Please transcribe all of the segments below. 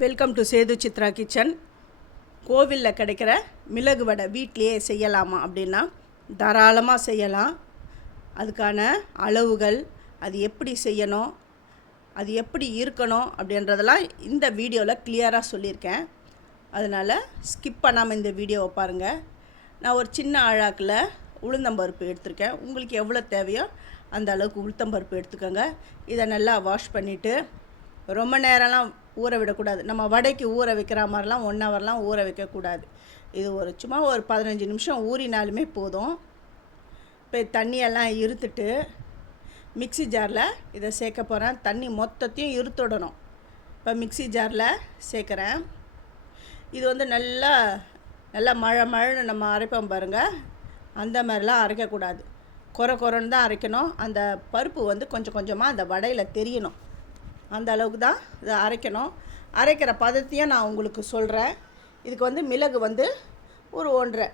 Welcome to Sethu Chitra kitchen. கோவிலில் கிடைக்கிற மிளகு வடை வீட்டிலையே செய்யலாமா அப்படின்னா தாராளமாக செய்யலாம். அதுக்கான அளவுகள், அது எப்படி செய்யணும், அது எப்படி இருக்கணும் அப்படின்றதெல்லாம் இந்த வீடியோவில் கிளியராக சொல்லியிருக்கேன். அதனால் ஸ்கிப் பண்ணாமல் இந்த வீடியோவை பாருங்கள். நான் ஒரு சின்ன அழாக்கில் உளுந்தம்பருப்பு எடுத்திருக்கேன். உங்களுக்கு எவ்வளோ தேவையோ அந்த அளவுக்கு உளுத்தம்பருப்பு எடுத்துக்கோங்க. இதை நல்லா வாஷ் பண்ணிவிட்டு ரொம்ப நேரம்லாம் ஊற விடக்கூடாது. நம்ம வடைக்கு ஊற வைக்கிற மாதிரிலாம் 1 ஹவர்லாம் ஊற வைக்கக்கூடாது. இது சும்மா ஒரு 15 நிமிஷம் ஊறினாலுமே போதும். இப்போ தண்ணியெல்லாம் இருத்துட்டு மிக்ஸி ஜாரில் இதை சேர்க்க போகிறேன். தண்ணி மொத்தத்தையும் இருத்துடணும். இப்போ மிக்ஸி ஜாரில் சேர்க்குறேன். இது நல்லா மழைன்னு நம்ம அரைப்போம் பாருங்கள், அந்த மாதிரிலாம் அரைக்கக்கூடாது. குறைன்னு தான் அரைக்கணும். அந்த பருப்பு கொஞ்சம் கொஞ்சமாக அந்த வடையில் தெரியணும். அந்த அளவுக்கு தான் இதை அரைக்கணும். அரைக்கிற பதத்தையும் நான் உங்களுக்கு சொல்கிறேன். இதுக்கு மிளகு ஒரு 1.5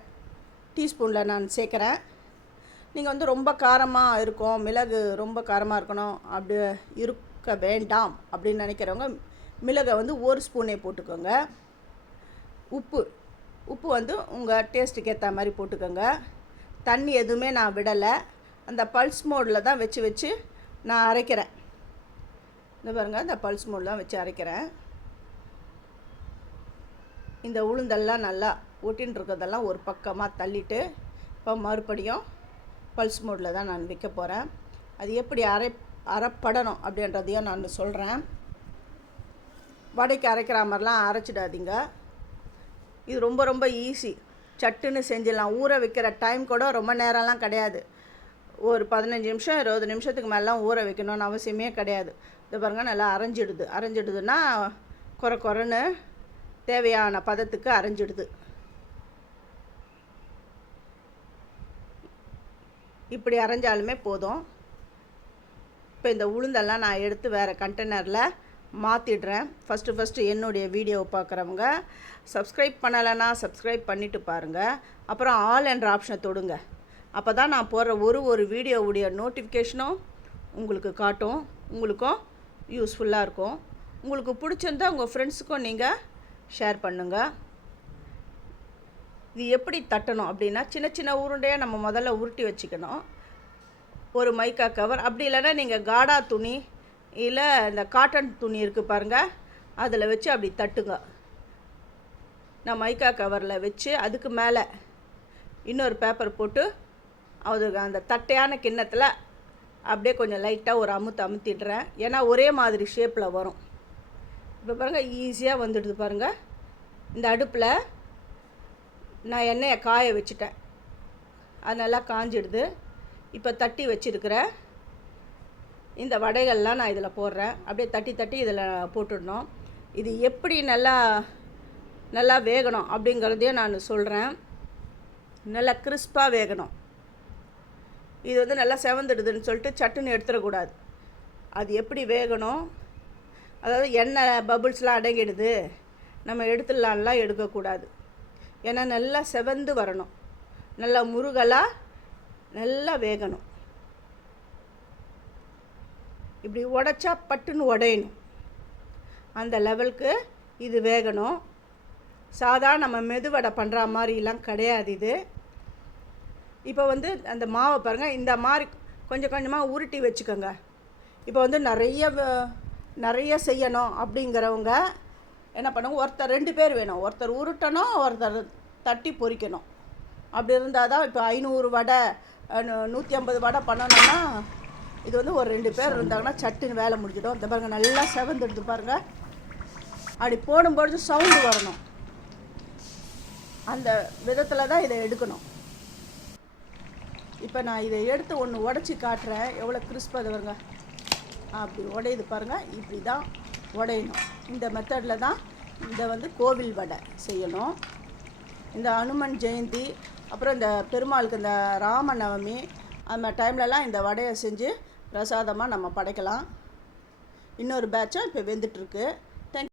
டீஸ்பூனில் நான் சேர்க்குறேன். நீங்கள் ரொம்ப காரமாக இருக்கும், மிளகு ரொம்ப காரமாக இருக்கணும், அப்படி இருக்க வேண்டாம் அப்படின்னு நினைக்கிறவங்க மிளகை 1 ஸ்பூனே போட்டுக்கோங்க. உப்பு உங்கள் டேஸ்ட்டுக்கு ஏற்ற மாதிரி போட்டுக்கோங்க. தண்ணி எதுவுமே நான் விடலை. அந்த பல்ஸ் மோடில் தான் வச்சு நான் அரைக்கிறேன். இந்த பாருங்கள், இந்த பல்ஸ் மோடில் தான் வச்சு அரைக்கிறேன். இந்த உளுந்தெல்லாம் நல்லா ஒட்டின்னு இருக்கிறதெல்லாம் ஒரு பக்கமாக தள்ளிட்டு இப்போ மறுபடியும் பல்ஸ் மோடில் தான் நான் வைக்க போகிறேன். அது எப்படி அரைப்படணும் அப்படின்றதையும் நான் சொல்கிறேன். வடைக்கு அரைக்கிற மாதிரிலாம் அரைச்சிடாதீங்க. இது ரொம்ப ஈஸி, சட்டுன்னு செஞ்சிடலாம். ஊற வைக்கிற டைம் கூட ரொம்ப நேரம்லாம் கிடையாது. ஒரு 15 நிமிஷம் 20 நிமிஷத்துக்கு மேலாம் ஊற வைக்கணும்னு அவசியமே கிடையாது. இது பாருங்கள், நல்லா அரைஞ்சிடுதுன்னா குறைன்னு தேவையான பதத்துக்கு அரைஞ்சிடுது. இப்படி அரைஞ்சாலுமே போதும். இப்போ இந்த உளுந்தெல்லாம் நான் எடுத்து வேறு கண்டெய்னரில் மாற்றிடுறேன். ஃபஸ்ட்டு என்னுடைய வீடியோவை பார்க்குறவங்க சப்ஸ்கிரைப் பண்ணலைன்னா சப்ஸ்கிரைப் பண்ணிவிட்டு பாருங்கள். அப்புறம் ஆல் என்ற ஆப்ஷனை தொடுங்க. அப்போ தான் நான் போடுற ஒரு வீடியோவுடைய நோட்டிஃபிகேஷனும் உங்களுக்கு காட்டும். உங்களுக்கும் யூஸ்ஃபுல்லாக இருக்கும். உங்களுக்கு பிடிச்சிருந்தால் உங்கள் ஃப்ரெண்ட்ஸுக்கும் நீங்கள் ஷேர் பண்ணுங்கள். இது எப்படி தட்டணும் அப்படின்னா, சின்ன உருண்டையாக நம்ம முதல்ல உருட்டி வச்சுக்கணும். ஒரு மைக்கா கவர், அப்படி இல்லைன்னா நீங்கள் காடா துணி இல்லை இந்த காட்டன் துணி இருக்குது பாருங்கள், அதில் வச்சு அப்படி தட்டுங்க. நான் மைக்கா கவரில் வச்சு அதுக்கு மேலே இன்னொரு பேப்பர் போட்டு அதுக்கு அந்த தட்டையான கிண்ணத்தில் அப்படியே கொஞ்சம் லைட்டாக ஒரு அமுத்திடுறேன். ஏன்னா ஒரே மாதிரி ஷேப்பில் வரும். இப்போ பாருங்கள், ஈஸியாக வந்துடுது பாருங்கள். இந்த அடுப்பில் நான் எண்ணெயை காய வச்சுட்டேன். அது நல்லா காஞ்சிடுது. இப்போ தட்டி வச்சுருக்கிற இந்த வடைகள்லாம் நான் இதில் போடுறேன். அப்படியே தட்டி இதில் போட்டுடணும். இது எப்படி நல்லா வேகணும் அப்படிங்கிறதையும் நான் சொல்கிறேன். நல்லா கிறிஸ்பாக வேகணும். இது நல்லா செவந்துடுதுன்னு சொல்லிட்டு சட்டுன்னு எடுத்துடக்கூடாது. அது எப்படி வேகணும், அதாவது எண்ணெய் பபுள்ஸ்லாம் அடங்கிடுது நம்ம எடுத்துடலான்லாம் எடுக்கக்கூடாது. ஏன்னா நல்லா செவந்து வரணும், நல்லா முருகலாக நல்லா வேகணும். இப்படி உடைச்சா பட்டுன்னு உடையணும், அந்த லெவலுக்கு இது வேகணும். சாதாரண நம்ம மெதுவடை பண்ணுற மாதிரிலாம் கிடையாது இது. இப்போ அந்த மாவை பாருங்கள், இந்த மாதிரி கொஞ்சம் கொஞ்சமாக உருட்டி வச்சுக்கோங்க. இப்போ நிறைய செய்யணும் அப்படிங்கிறவங்க என்ன பண்ணுங்க, ஒருத்தர் 2 பேர் வேணும். ஒருத்தர் உருட்டணும், ஒருத்தர் தட்டி பொரிக்கணும். அப்படி இருந்தால் தான் இப்போ 500 வடை 150 வடை பண்ணணும்னா இது ஒரு 2 பேர் இருந்தாங்கன்னா சட்டுன்னு வேலை முடிஞ்சிடும். இந்த பாருங்கள், நல்லா செவந்துடுது பாருங்கள். அப்படி போடும்பொழுது சவுண்டு வரணும். அந்த விதத்தில் தான் இதை எடுக்கணும். இப்போ நான் இதை எடுத்து ஒன்று உடச்சி காட்டுறேன், எவ்வளோ கிறிஸ்பாக இது வருங்க. அப்படி உடையுது பாருங்கள். இப்படி தான் உடையணும். இந்த மெத்தடில் தான் இந்த கோவில் வடை செய்யணும். இந்த அனுமன் ஜெயந்தி, அப்புறம் இந்த பெருமாளுக்கு இந்த ராம நவமி அந்த டைம்லலாம் இந்த வடையை செஞ்சு பிரசாதமாக நம்ம படைக்கலாம். இன்னொரு பேட்சும் இப்போ வெந்துட்டுருக்கு.